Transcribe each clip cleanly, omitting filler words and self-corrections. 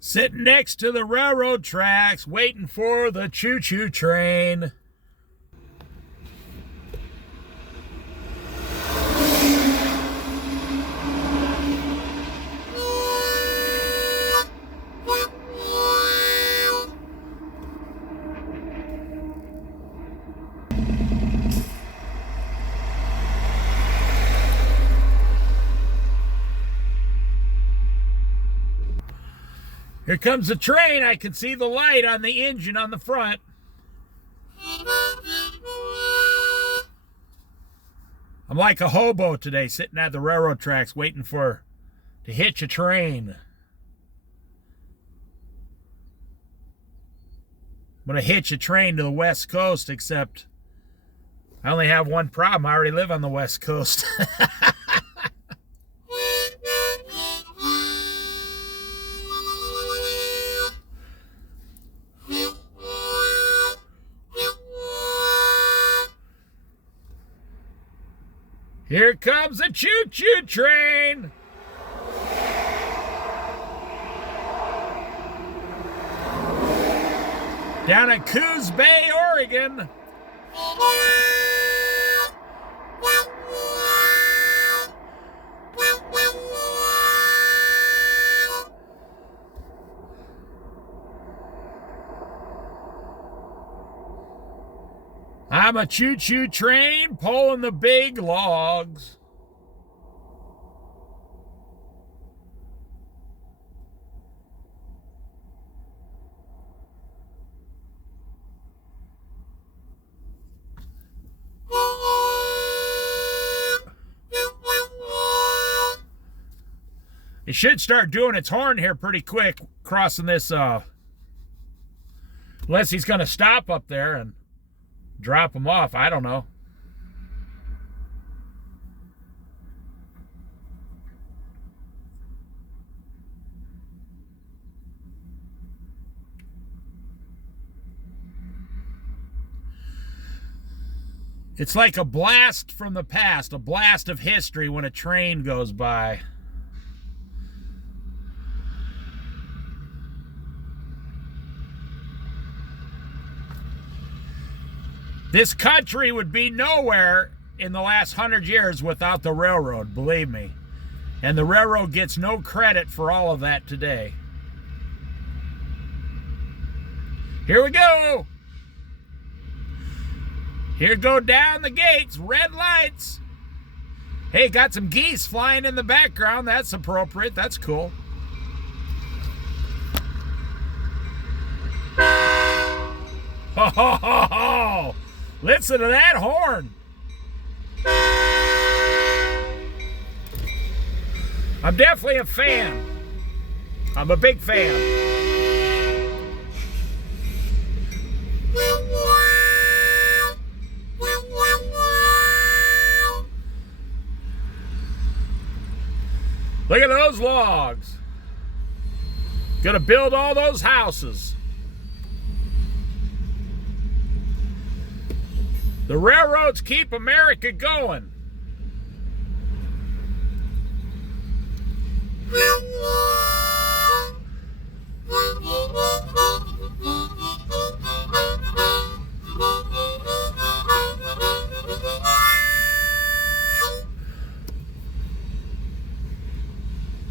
Sitting next to the railroad tracks, waiting for the choo-choo train. Here comes the train. I can see the light on the engine on the front. I'm like a hobo today, sitting at the railroad tracks waiting to hitch a train. I'm going to hitch a train to the West Coast, except I only have one problem. I already live on the West Coast. Here comes the choo-choo train. Down at Coos Bay, Oregon. I'm a choo-choo train pulling the big logs. It should start doing its horn here pretty quick, crossing this, unless he's going to stop up there and drop him off. I don't know. It's like a blast from the past, a blast of history when a train goes by. This country would be nowhere in the last 100 years without the railroad, believe me. And the railroad gets no credit for all of that today. Here we go. Here go down the gates, red lights. Hey, got some geese flying in the background. That's appropriate. That's cool. Ho, ho, ho, ho. Listen to that horn. I'm definitely a fan. I'm a big fan. Look at those logs. Gonna build all those houses. The railroads keep America going.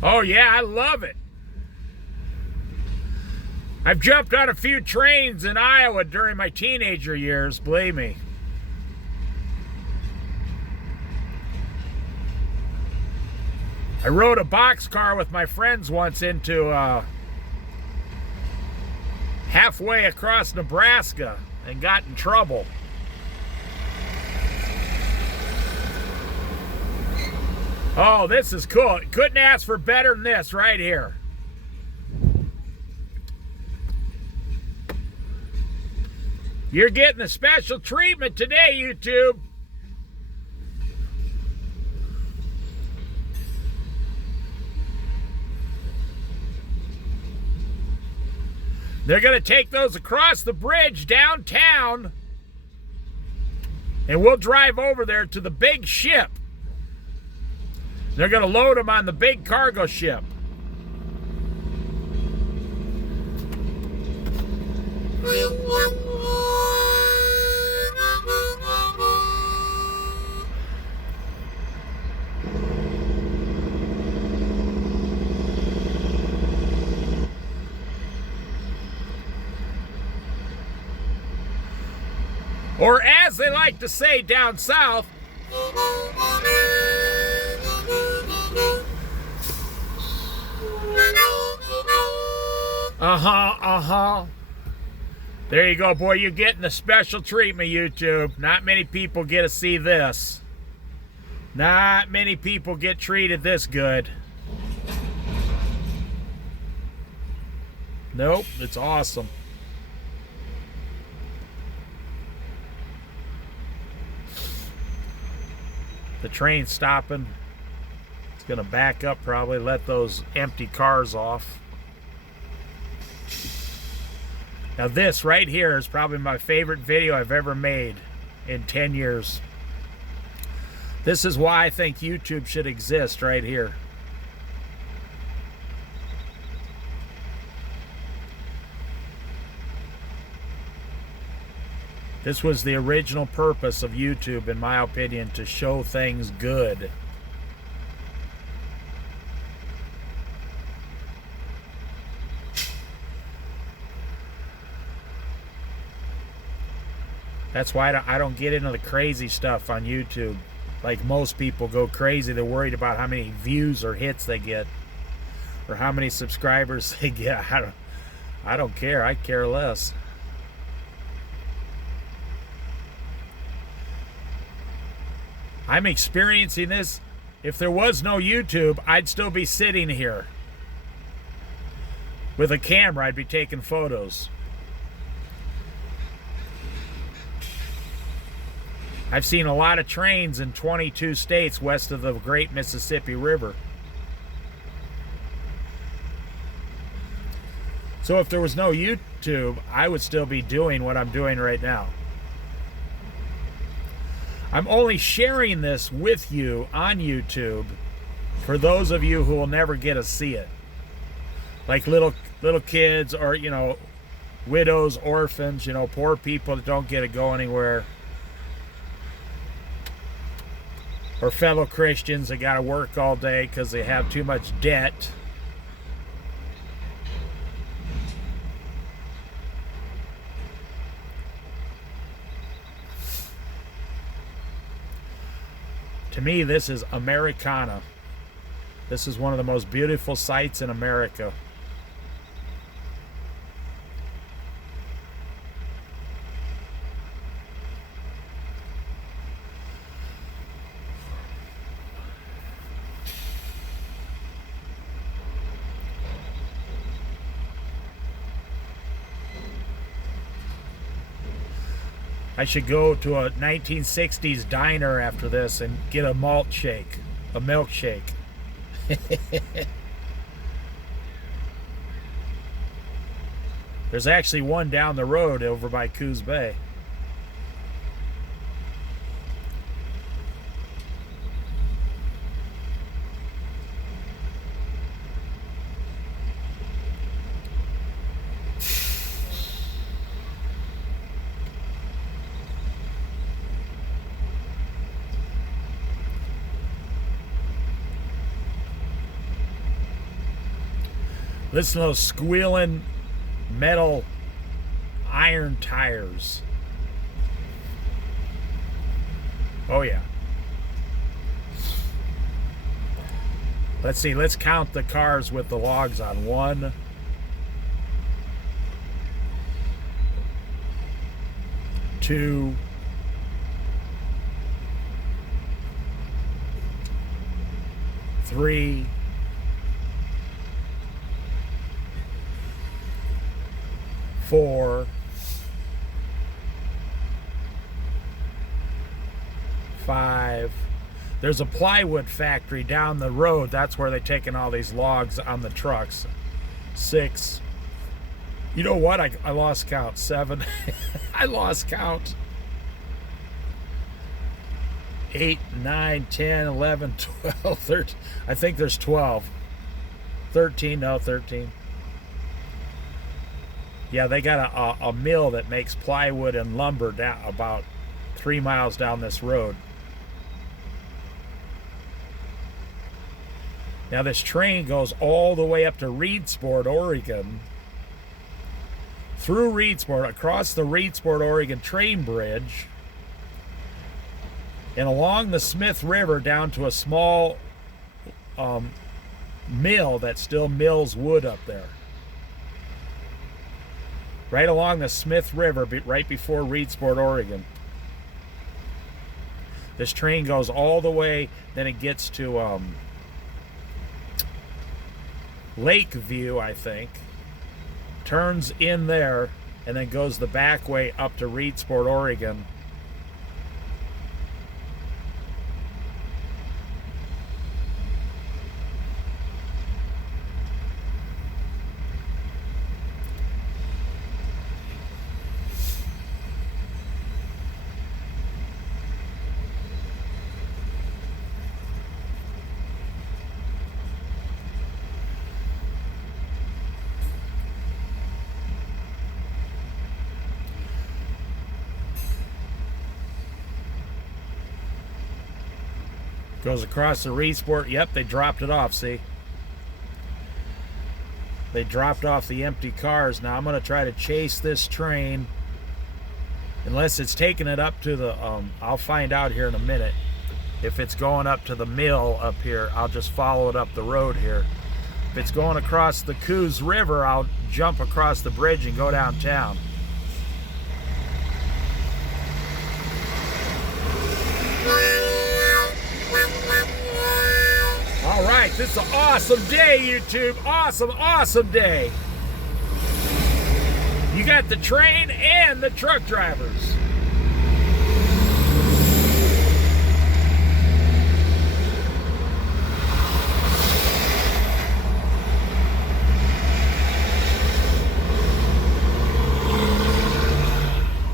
Oh yeah, I love it. I've jumped on a few trains in Iowa during my teenager years, believe me. I rode a boxcar with my friends once into halfway across Nebraska and got in trouble. Oh, this is cool. Couldn't ask for better than this right here. You're getting the special treatment today, YouTube. They're going to take those across the bridge downtown, and we'll drive over there to the big ship. They're going to load them on the big cargo ship. Or as they like to say down south, there you go, boy. You're getting the special treatment, YouTube. Not many people get to see this. Not many people get treated this good. Nope, it's awesome. The train's stopping. It's gonna back up probably, let those empty cars off. Now this right here is probably my favorite video I've ever made in 10 years. This is why I think YouTube should exist right here. This was the original purpose of YouTube, in my opinion, to show things good. That's why I don't get into the crazy stuff on YouTube. Like most people go crazy. They're worried about how many views or hits they get, or how many subscribers they get. I don't care. I care less. I'm experiencing this. If there was no YouTube, I'd still be sitting here with a camera. I'd be taking photos. I've seen a lot of trains in 22 states west of the Great Mississippi River. So if there was no YouTube, I would still be doing what I'm doing right now. I'm only sharing this with you on YouTube for those of you who will never get to see it. Like little kids, or, you know, widows, orphans, you know, poor people that don't get to go anywhere. Or fellow Christians that got to work all day because they have too much debt. To me, this is Americana. This is one of the most beautiful sights in America. I should go to a 1960s diner after this and get a malt shake, a milkshake. There's actually one down the road over by Coos Bay. Listen to those squealing metal iron tires. Oh yeah. Let's see, let's count the cars with the logs on. 1, 2, 3, 4, 5. There's a plywood factory down the road. That's where they're taking all these logs on the trucks. 6. You know what? I lost count. 7. I lost count. 8, 9, 10, 11, 12, 13. I think there's 12. 13, no, 13. Yeah, they got a mill that makes plywood and lumber down about 3 miles down this road. Now this train goes all the way up to Reedsport, Oregon, through Reedsport, across the Reedsport, Oregon train bridge, and along the Smith River down to a small mill that still mills wood up there. Right along the Smith River, right before Reedsport, Oregon. This train goes all the way, then it gets to Lakeview, I think, turns in there, and then goes the back way up to Reedsport, Oregon. Goes across the Reedsport. Yep, they dropped it off, see? They dropped off the empty cars. Now I'm going to try to chase this train. Unless it's taking it up to the, I'll find out here in a minute. If it's going up to the mill up here, I'll just follow it up the road here. If it's going across the Coos River, I'll jump across the bridge and go downtown. All right, this is an awesome day, YouTube. Awesome, awesome day. You got the train and the truck drivers.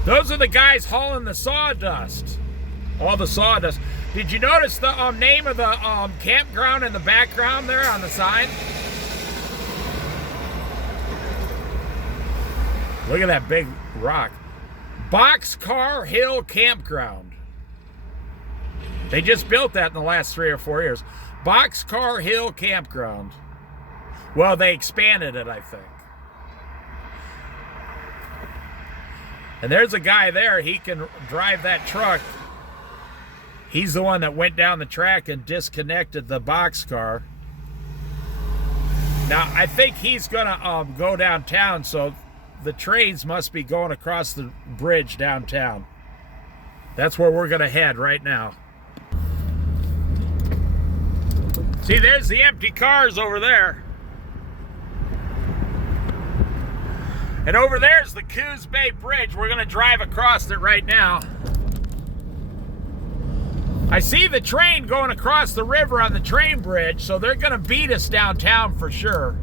Those are the guys hauling the sawdust. All the sawdust. Did you notice the name of the campground in the background there on the sign? Look at that big rock. Boxcar Hill Campground. They just built that in the last 3 or 4 years. Boxcar Hill Campground. Well, they expanded it, I think. And there's a guy there. He can drive that truck. He's the one that went down the track and disconnected the boxcar. Now, I think he's gonna go downtown, so the trains must be going across the bridge downtown. That's where we're gonna head right now. See, there's the empty cars over there. And over there's the Coos Bay Bridge. We're gonna drive across it right now. I see the train going across the river on the train bridge, so they're gonna beat us downtown for sure.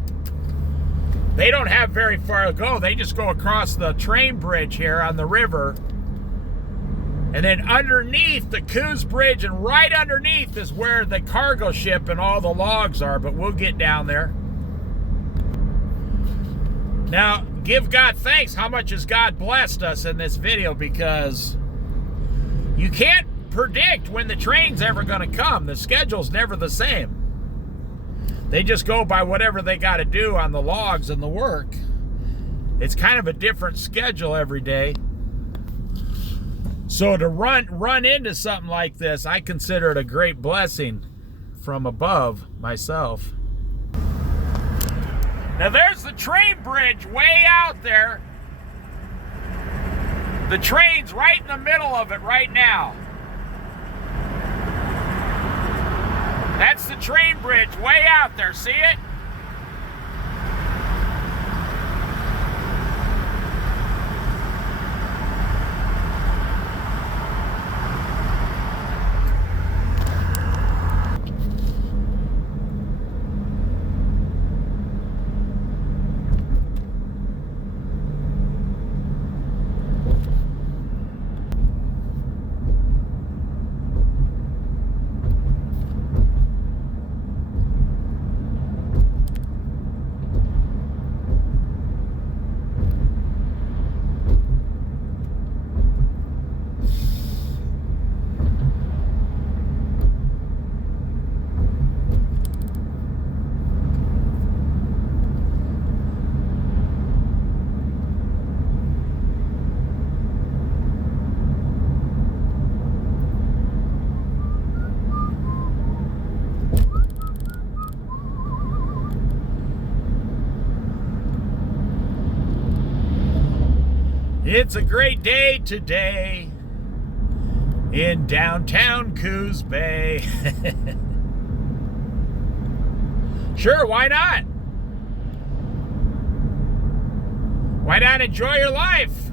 They don't have very far to go. They just go across the train bridge here on the river. And then underneath the Coos Bridge, and right underneath is where the cargo ship and all the logs are, but we'll get down there. Now, give God thanks how much has God blessed us in this video, because you can't predict when the train's ever going to come. The schedule's never the same. They just go by whatever they got to do on the logs and the work. It's kind of a different schedule every day. So to run into something like this, I consider it a great blessing from above myself. Now there's the train bridge way out there. The train's right in the middle of it right now. That's the train bridge way out there, see it? It's a great day today in downtown Coos Bay. Sure, why not? Why not enjoy your life?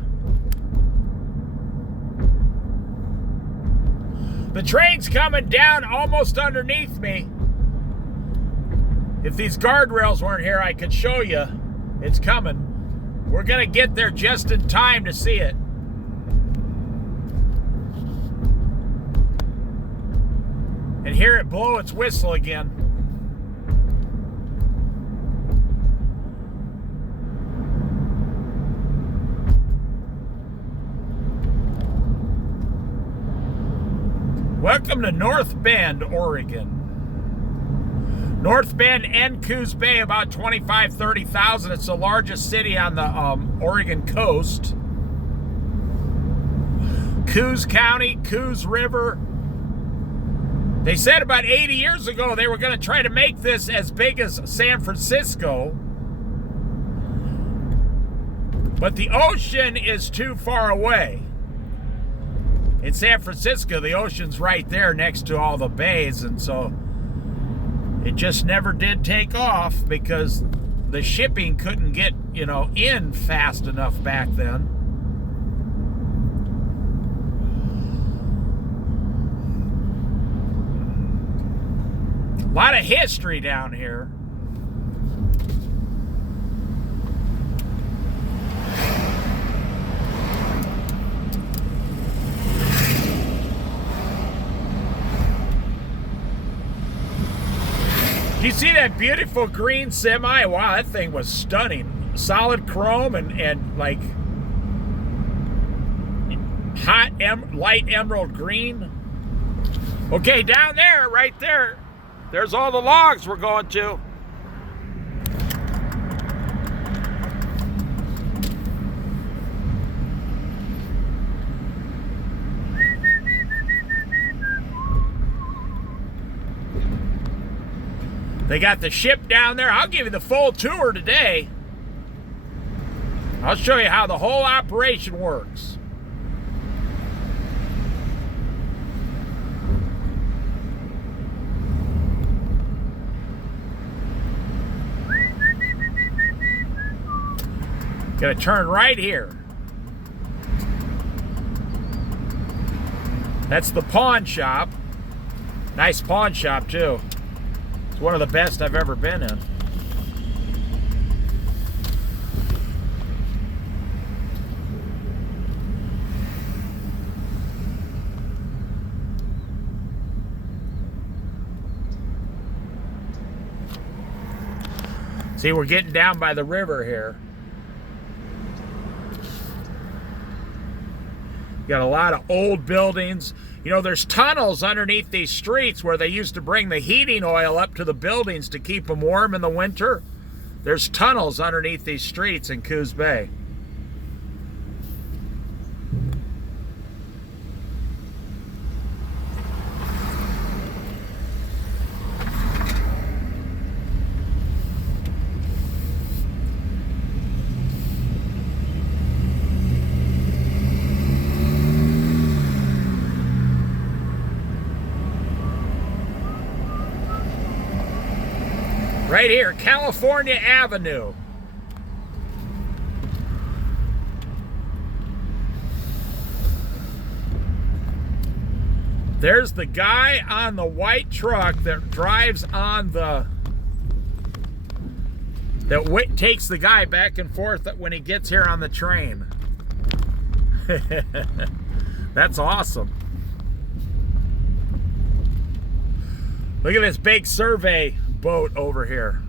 The train's coming down almost underneath me. If these guardrails weren't here, I could show you. It's coming. We're gonna get there just in time to see it. And hear it blow its whistle again. Welcome to North Bend, Oregon. North Bend and Coos Bay, about 25,000-30,000. It's the largest city on the Oregon coast. Coos County, Coos River. They said about 80 years ago they were going to try to make this as big as San Francisco. But the ocean is too far away. In San Francisco, the ocean's right there next to all the bays, and so it just never did take off because the shipping couldn't get, in fast enough back then. A lot of history down here. You see that beautiful green semi? Wow, that thing was stunning. Solid chrome and like hot light emerald green. Okay, down there, right there, there's all the logs we're going to. They got the ship down there. I'll give you the full tour today. I'll show you how the whole operation works. Gonna turn right here. That's the pawn shop. Nice pawn shop too. It's one of the best I've ever been in. See, we're getting down by the river here. Got a lot of old buildings. There's tunnels underneath these streets where they used to bring the heating oil up to the buildings to keep them warm in the winter. There's tunnels underneath these streets in Coos Bay. Right here, California Avenue. There's the guy on the white truck that drives on that takes the guy back and forth when he gets here on the train. That's awesome. Look at this big survey boat over here.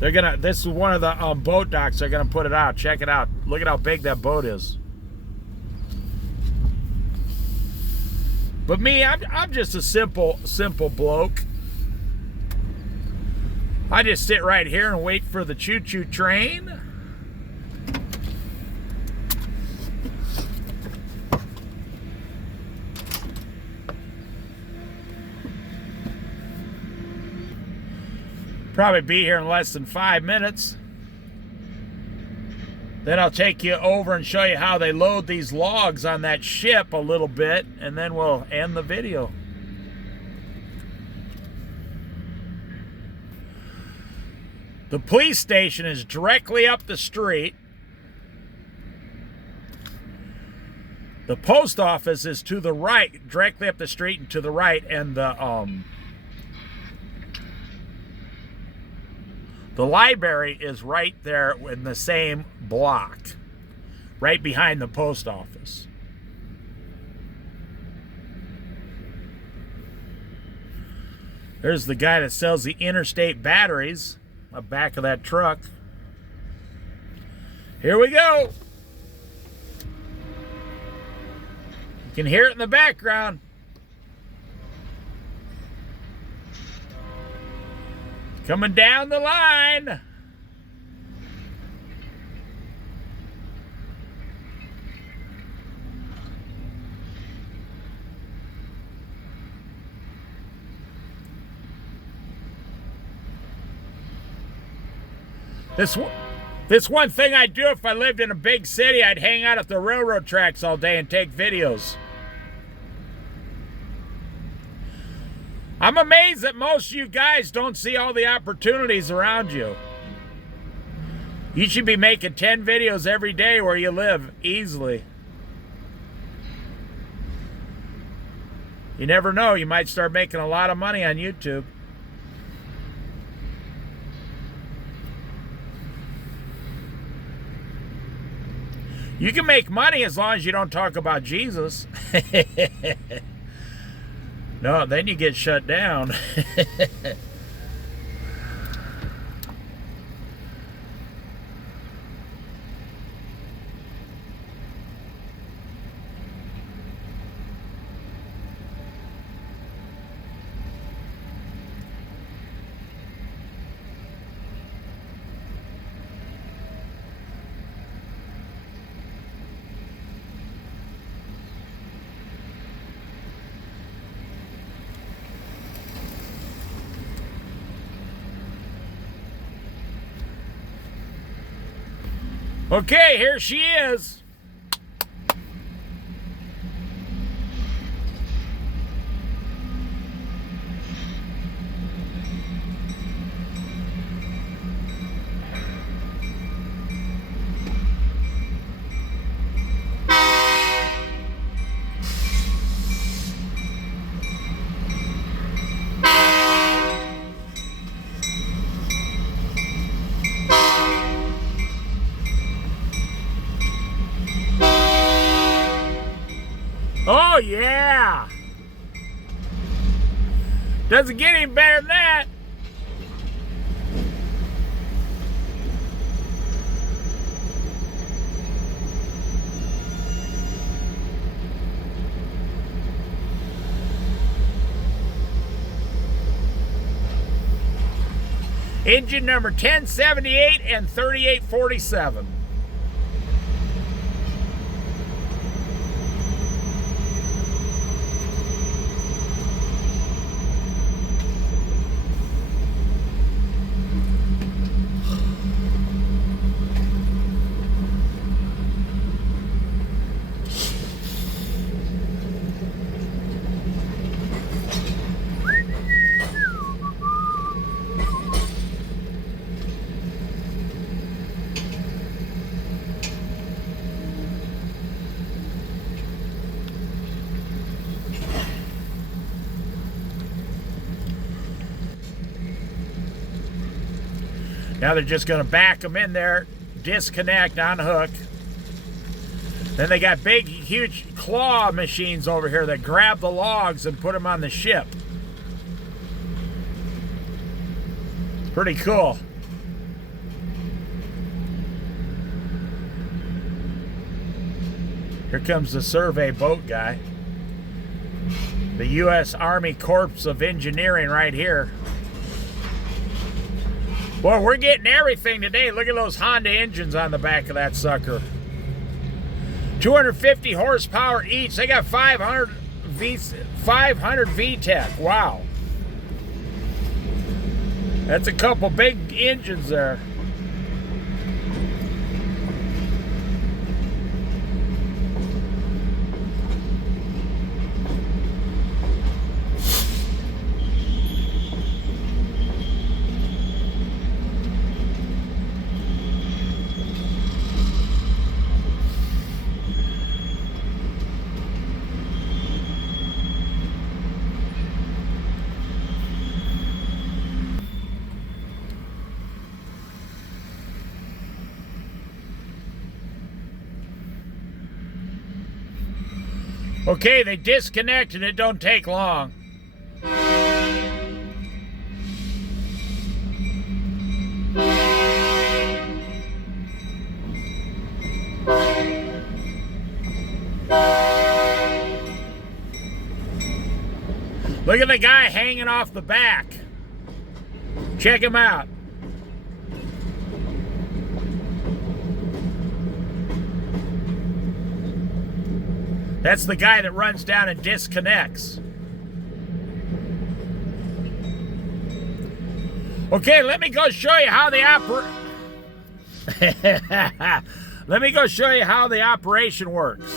This is one of the boat docks. They're gonna put it out. Check it out. Look at how big that boat is. But me, I'm just a simple bloke. I just sit right here and wait for the choo-choo train. Probably be here in less than 5 minutes. Then I'll take you over and show you how they load these logs on that ship a little bit, and then we'll end the video. The police station is directly up the street. The post office is to the right, directly up the street and to the right, and the library is right there in the same block, right behind the post office. There's the guy that sells the interstate batteries, the back of that truck. Here we go. You can hear it in the background. Coming down the line. This one thing I'd do if I lived in a big city, I'd hang out at the railroad tracks all day and take videos. I'm amazed that most of you guys don't see all the opportunities around you. You should be making 10 videos every day where you live, easily. You never know, you might start making a lot of money on YouTube. You can make money as long as you don't talk about Jesus. No, then you get shut down. Okay, here she is. Oh, yeah. Doesn't get any better than that. Engine number 1078 and 3847. Now they're just going to back them in there, disconnect, unhook. Then they got big, huge claw machines over here that grab the logs and put them on the ship. Pretty cool. Here comes the survey boat guy. The U.S. Army Corps of Engineering right here. Boy, we're getting everything today. Look at those Honda engines on the back of that sucker. 250 horsepower each. They got 500 VTEC. Wow. That's a couple big engines there. Okay, they disconnected. It don't take long. Look at the guy hanging off the back. Check him out. That's the guy that runs down and disconnects. Okay, let me go show you how the let me go show you how the operation works.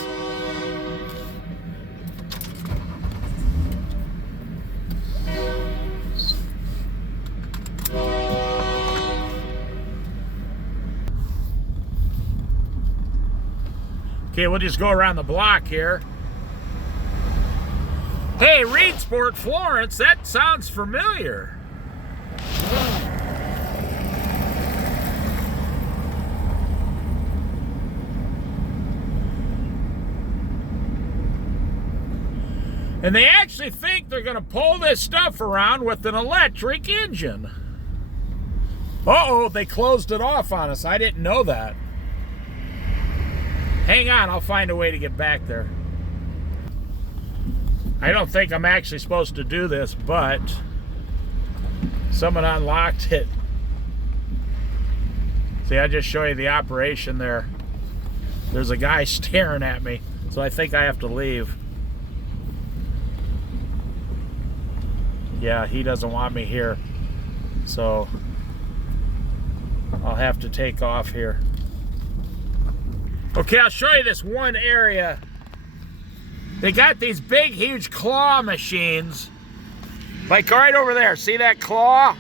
Okay, we'll just go around the block here. Hey, Reedsport, Florence, that sounds familiar. And they actually think they're going to pull this stuff around with an electric engine. Uh-oh, they closed it off on us. I didn't know that. Hang on, I'll find a way to get back there. I don't think I'm actually supposed to do this, but someone unlocked it. See, I just show you the operation there. There's a guy staring at me, so I think I have to leave. Yeah, he doesn't want me here, so I'll have to take off here. Okay, I'll show you this one area. They got these big, huge claw machines. Like right over there, see that claw?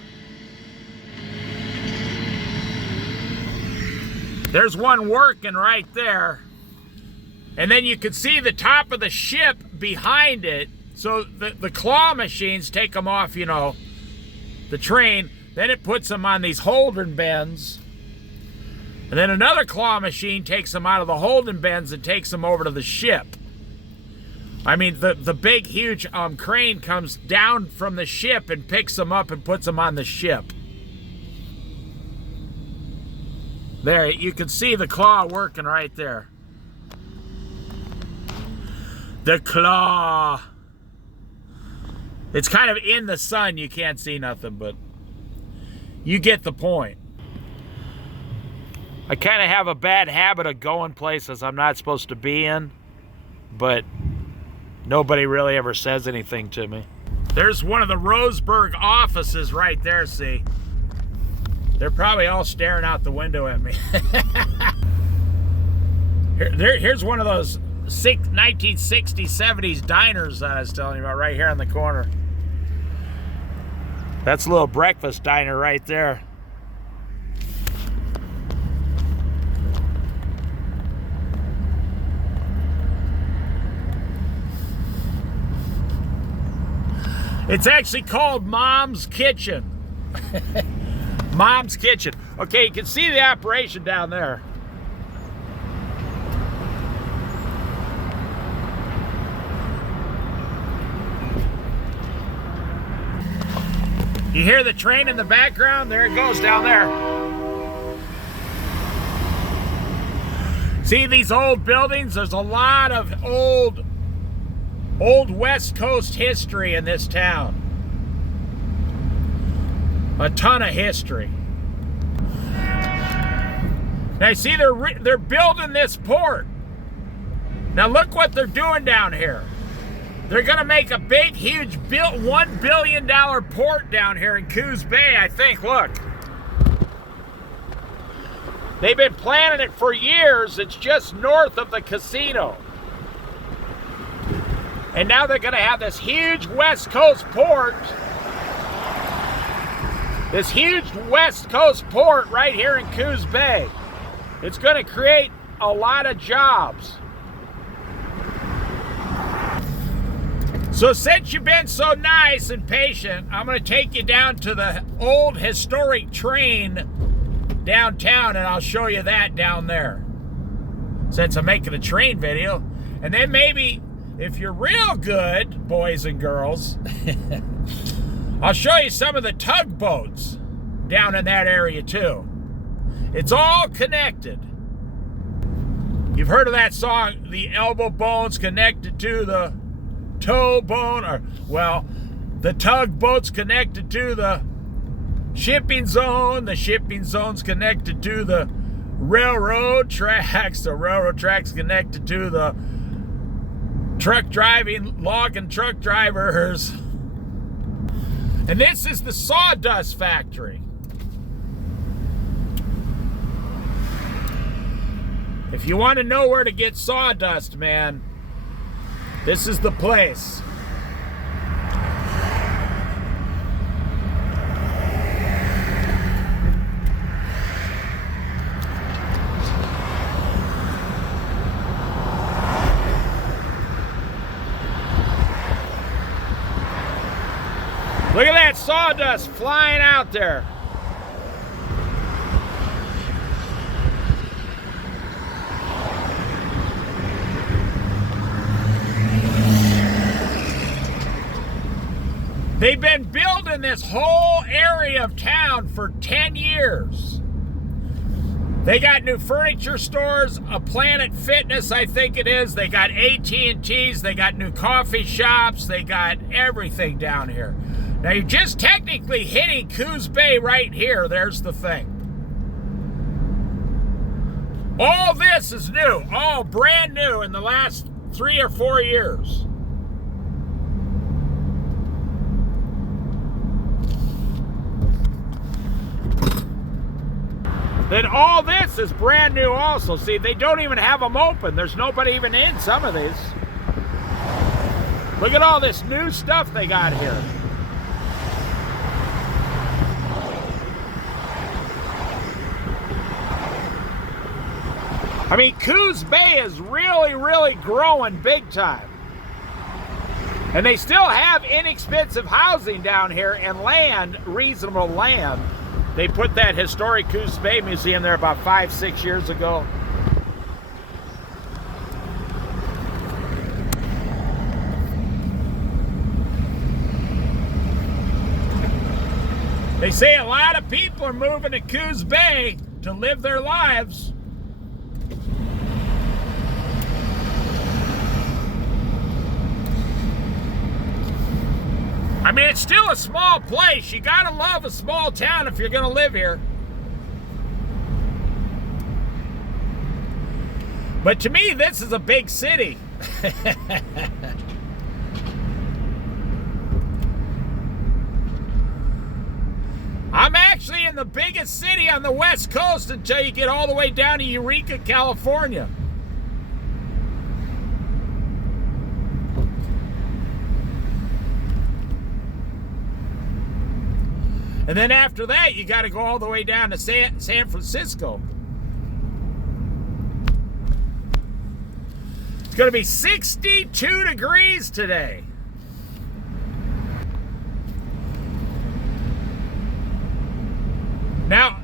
There's one working right there. And then you can see the top of the ship behind it. So the claw machines take them off, you know, the train. Then it puts them on these holding bends. And then another claw machine takes them out of the holding bends and takes them over to the ship. I mean, the big, huge crane comes down from the ship and picks them up and puts them on the ship. There, you can see the claw working right there. The claw. It's kind of in the sun, you can't see nothing, but you get the point. I kind of have a bad habit of going places I'm not supposed to be in, but nobody really ever says anything to me. There's one of the Roseburg offices right there, see? They're probably all staring out the window at me. Here's one of those 1960s, 70s diners that I was telling you about right here on the corner. That's a little breakfast diner right there. It's actually called Mom's Kitchen. Mom's Kitchen. Okay, you can see the operation down there. You hear the train in the background? There it goes down there. See these old buildings? There's a lot of old West Coast history in this town. A ton of history. Now, see, they're building this port. Now, look what they're doing down here. They're going to make a big, huge, $1 billion port down here in Coos Bay, I think. Look. They've been planning it for years. It's just north of the casino. And now they're going to have this huge West Coast port. This huge West Coast port right here in Coos Bay. It's going to create a lot of jobs. So since you've been so nice and patient, I'm going to take you down to the old historic train downtown, and I'll show you that down there. Since I'm making a train video. And then maybe if you're real good, boys and girls, I'll show you some of the tugboats down in that area too. It's all connected. You've heard of that song, the elbow bone's connected to the toe bone, or, well, the tugboat's connected to the shipping zone zone's connected to the railroad tracks, the railroad tracks connected to the log and truck drivers. And this is the sawdust factory. If you want to know where to get sawdust, man, this is the place. Look at that sawdust flying out there. They've been building this whole area of town for 10 years. They got new furniture stores, a Planet Fitness, I think it is. They got AT&Ts, they got new coffee shops, they got everything down here. Now you're just technically hitting Coos Bay right here. There's the thing. All this is new, all brand new in the last 3 or 4 years. Then all this is brand new also. See, they don't even have them open. There's nobody even in some of these. Look at all this new stuff they got here. I mean, Coos Bay is really, really growing big time. And they still have inexpensive housing down here and land, reasonable land. They put that historic Coos Bay Museum there about 5-6 years ago. They say a lot of people are moving to Coos Bay to live their lives. I mean, it's still a small place. You gotta love a small town if you're gonna live here. But to me, this is a big city. I'm actually in the biggest city on the West Coast until you get all the way down to Eureka, California. And then after that, you got to go all the way down to San Francisco. It's going to be 62 degrees today. Now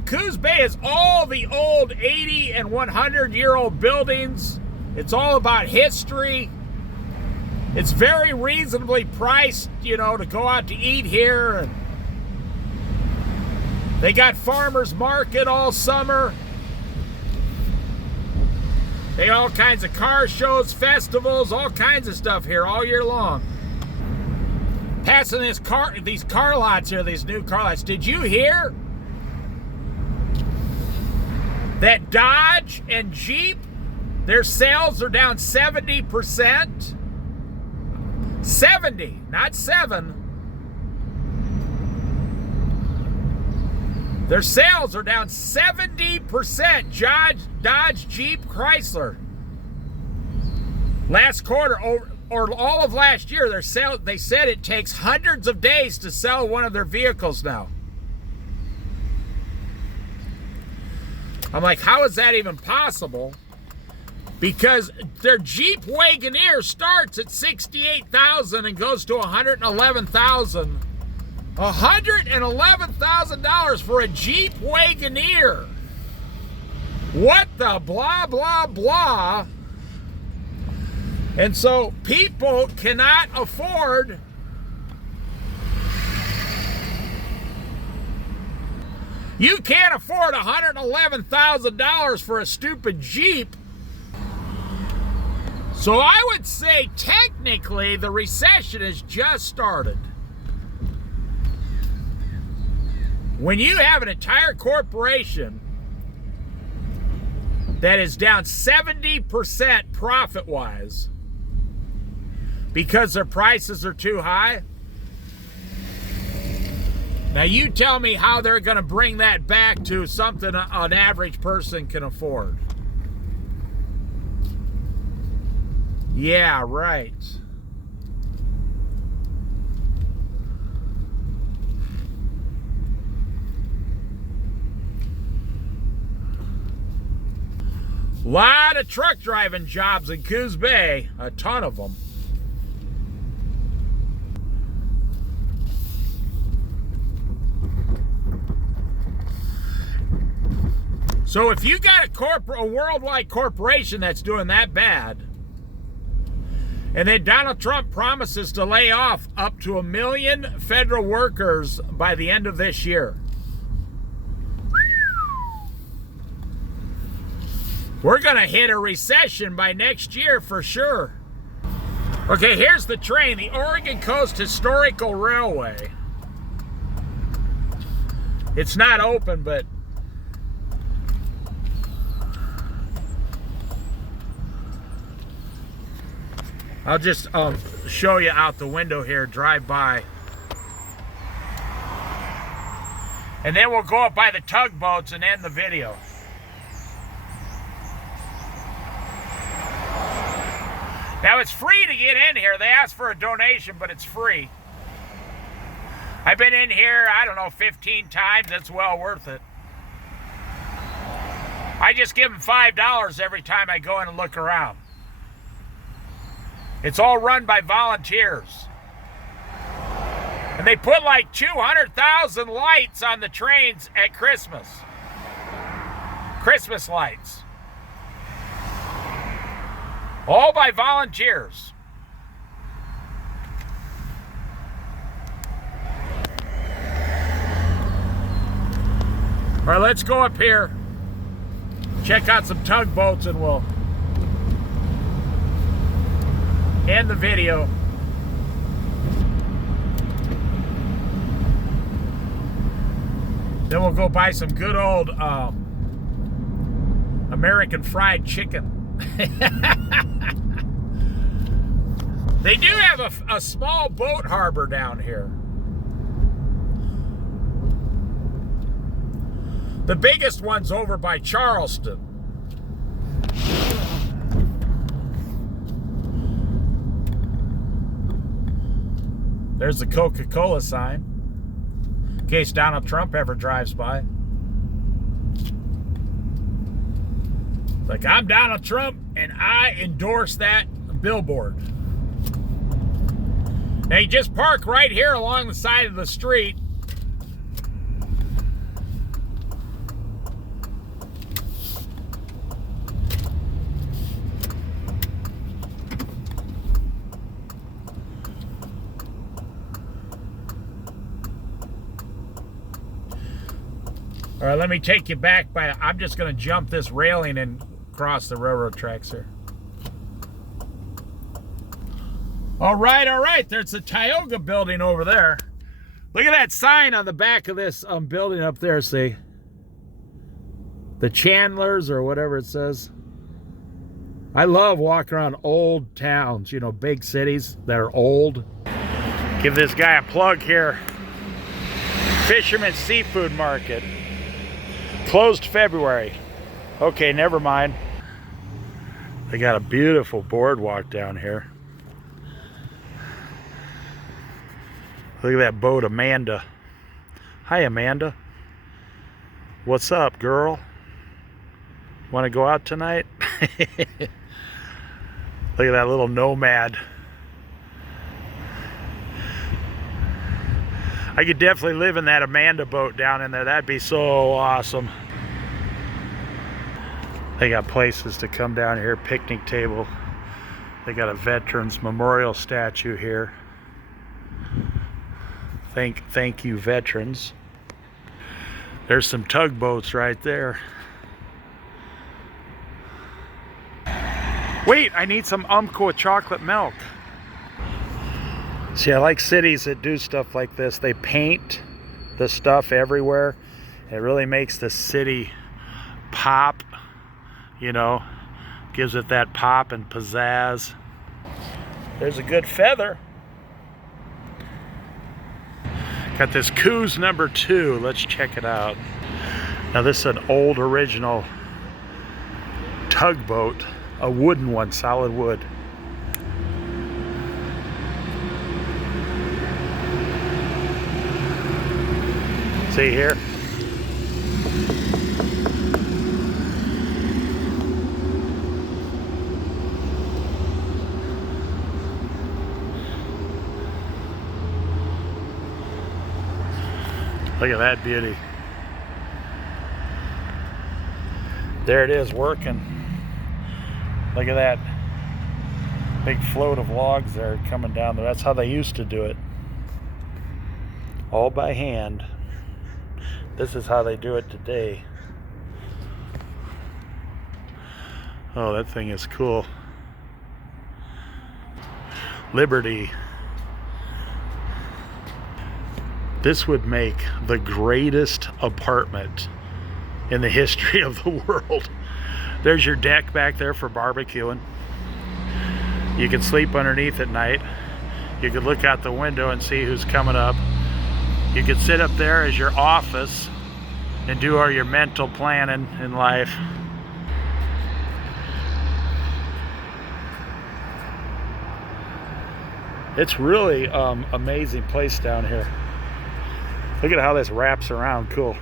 Coos Bay is all the old 80 and 100-year-old buildings. It's all about history. It's very reasonably priced, you know, to go out to eat here. And they got farmers market all summer. They got all kinds of car shows, festivals, all kinds of stuff here all year long. Passing these car lots here, these new car lots. Did you hear that Dodge and Jeep, their sales are down 70%? 70, not 7. Their sales are down 70%. Dodge, Jeep, Chrysler. Last quarter, or all of last year, they said it takes hundreds of days to sell one of their vehicles now. I'm like, how is that even possible? Because their Jeep Wagoneer starts at $68,000 and goes to $111,000. $111,000 for a Jeep Wagoneer. What the blah, blah, blah. And so people cannot afford you can't afford $111,000 for a stupid Jeep. So I would say technically the recession has just started. When you have an entire corporation that is down 70% profit-wise because their prices are too high, now you tell me how they're going to bring that back to something an average person can afford. Yeah, right. A lot of truck driving jobs in Coos Bay, a ton of them. So if you got a worldwide corporation that's doing that bad, and then Donald Trump promises to lay off up to 1 million federal workers by the end of this year, we're gonna hit a recession by next year for sure. Okay, here's the train, the Oregon Coast Historical Railway. It's not open, but I'll just show you out the window here, drive by. And then we'll go up by the tugboats and end the video. Now it's free to get in here. They ask for a donation, but it's free. I've been in here, I don't know, 15 times. It's well worth it. I just give them $5 every time I go in and look around. It's all run by volunteers. And they put like 200,000 lights on the trains at Christmas. Christmas lights. All by volunteers. All right, let's go up here. Check out some tugboats and we'll end the video. Then we'll go buy some good old American fried chicken. They do have a small boat harbor down here. The biggest one's over by Charleston. There's the Coca-Cola sign, in case Donald Trump ever drives by. Like, I'm Donald Trump, and I endorse that billboard. Now, you just park right here along the side of the street. All right, let me take you back by, I'm just gonna jump this railing and cross the railroad tracks here. All right, there's the Tioga building over there. Look at that sign on the back of this building up there, see? The Chandlers or whatever it says. I love walking around old towns, you know, big cities that are old. Give this guy a plug here. Fisherman's Seafood Market. Closed February. Okay, never mind. They got a beautiful boardwalk down here. Look at that boat, Amanda. Hi, Amanda. What's up, girl? Want to go out tonight? Look at that little nomad. I could definitely live in that Amanda boat down in there. That'd be so awesome. They got places to come down here, picnic table, They got a Veterans Memorial statue here. Thank you, veterans. There's some tugboats right there. Wait, I need some Umpqua chocolate milk. See, I like cities that do stuff like this. They paint the stuff everywhere. It really makes the city pop, you know, gives it that pop and pizzazz. There's a good feather. Got this Coos #2. Let's check it out. Now this is an old original tugboat, a wooden one, solid wood. See here? Look at that beauty. There it is working. Look at that big float of logs there coming down there. That's how they used to do it. All by hand. This is how they do it today. Oh, that thing is cool. Liberty. This would make the greatest apartment in the history of the world. There's your deck back there for barbecuing. You can sleep underneath at night. You could look out the window and see who's coming up. You could sit up there as your office and do all your mental planning in life. It's really amazing place down here. Look at how this wraps around, cool.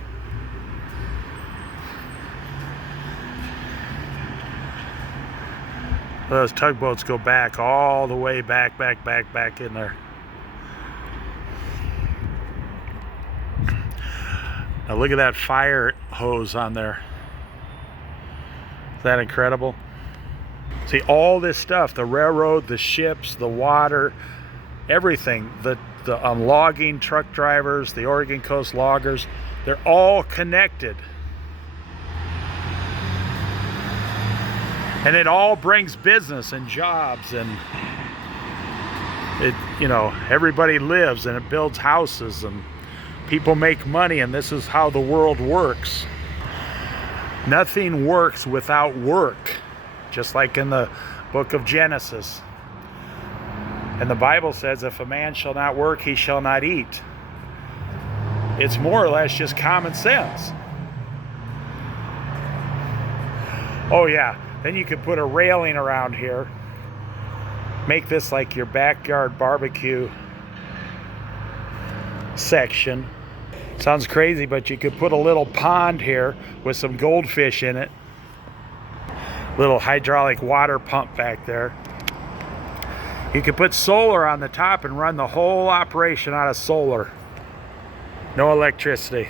Those tugboats go back all the way back in there. Now look at that fire hose on there. Is that incredible? See, all this stuff, the railroad, the ships, the water, everything, the logging truck drivers, the Oregon Coast loggers, they're all connected. And it all brings business and jobs, and it, you know, everybody lives, and it builds houses, and people make money, and this is how the world works. Nothing works without work, just like in the book of Genesis. And the Bible says, if a man shall not work, he shall not eat. It's more or less just common sense. Oh yeah, then you could put a railing around here. Make this like your backyard barbecue section. Sounds crazy, but you could put a little pond here with some goldfish in it. Little hydraulic water pump back there. You could put solar on the top and run the whole operation out of solar. No electricity.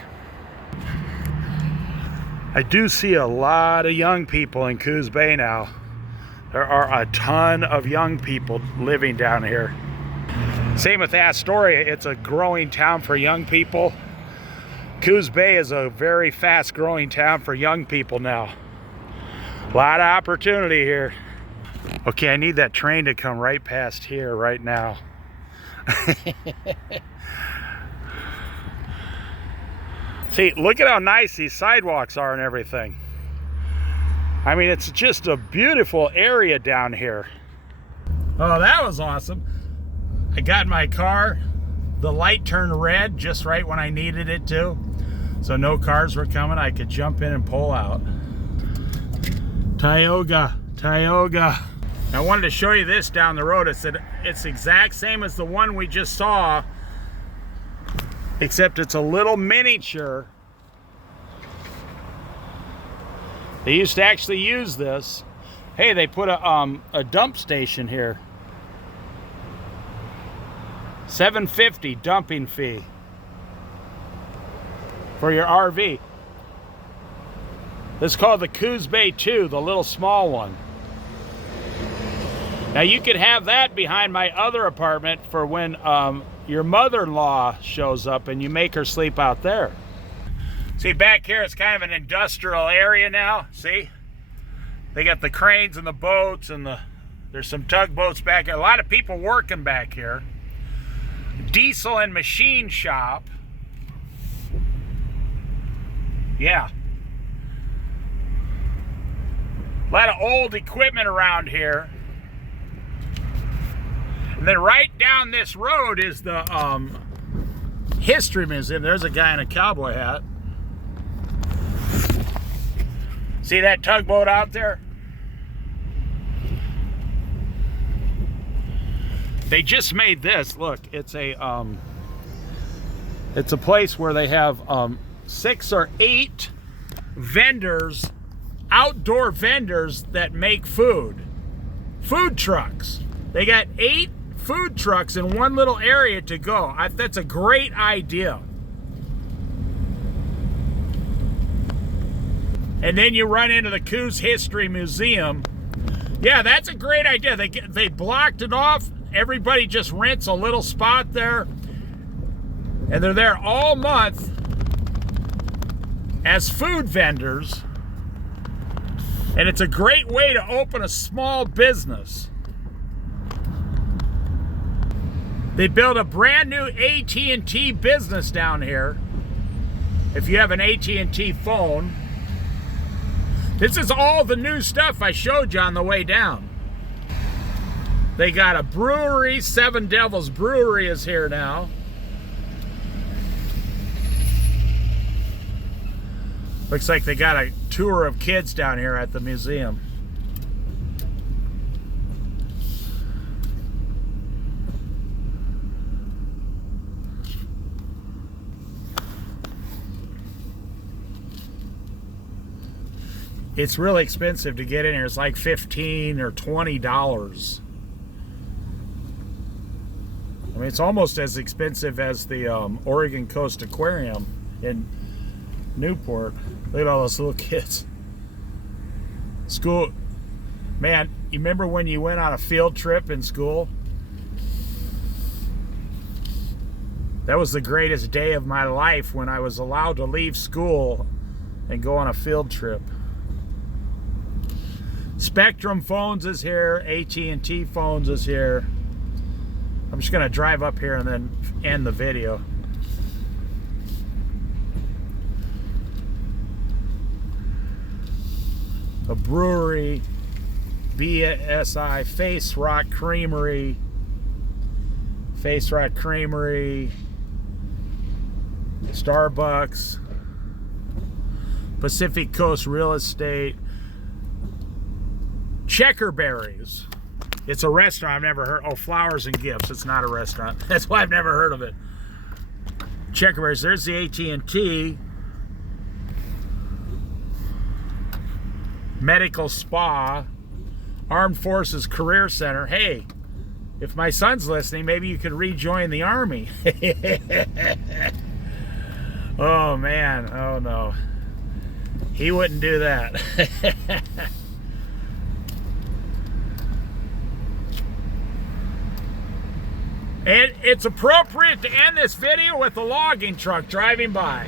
I do see a lot of young people in Coos Bay now. There are a ton of young people living down here. Same with Astoria, it's a growing town for young people. Coos Bay is a very fast growing town for young people now. A lot of opportunity here. Okay, I need that train to come right past here right now. See, look at how nice these sidewalks are and everything. I mean, it's just a beautiful area down here. Oh, that was awesome. I got in my car. The light turned red just right when I needed it to. So no cars were coming. I could jump in and pull out. Tioga. I wanted to show you this down the road. It's the exact same as the one we just saw, except it's a little miniature. They used to actually use this. Hey, they put a dump station here. $7.50 dumping fee for your RV. This is called the Coos Bay 2, the little small one. Now you could have that behind my other apartment for when your mother-in-law shows up and you make her sleep out there. See, back here it's kind of an industrial area now. See? They got the cranes and the boats and there's some tugboats back here. A lot of people working back here. Diesel and machine shop. Yeah. A lot of old equipment around here. And then right down this road is the History Museum. There's a guy in a cowboy hat. See that tugboat out there? They just made this. Look, it's a place where they have 6 or 8 vendors, outdoor vendors that make food. Food trucks. They got 8 food trucks in one little area to go. That's a great idea. And then you run into the Coos History Museum. Yeah, that's a great idea. They blocked it off. Everybody just rents a little spot there. And they're there all month as food vendors. And it's a great way to open a small business. They built a brand new AT&T business down here. If you have an AT&T phone. This is all the new stuff I showed you on the way down. They got a brewery. Seven Devils Brewery is here now. Looks like they got a tour of kids down here at the museum. It's really expensive to get in here. It's like $15 or $20. I mean, it's almost as expensive as the Oregon Coast Aquarium in Newport. Look at all those little kids. School, man, you remember when you went on a field trip in school? That was the greatest day of my life when I was allowed to leave school and go on a field trip. Spectrum Phones is here. AT&T Phones is here. I'm just going to drive up here and then end the video. A brewery, BSI, Face Rock Creamery, Starbucks, Pacific Coast Real Estate, Checkerberries. It's a restaurant I've never heard. Oh, Flowers and Gifts. It's not a restaurant. That's why I've never heard of it. Checkerberries. There's the AT&T. Medical Spa. Armed Forces Career Center. Hey, if my son's listening, maybe you could rejoin the Army. Oh, man. Oh, no. He wouldn't do that. And it's appropriate to end this video with a logging truck driving by.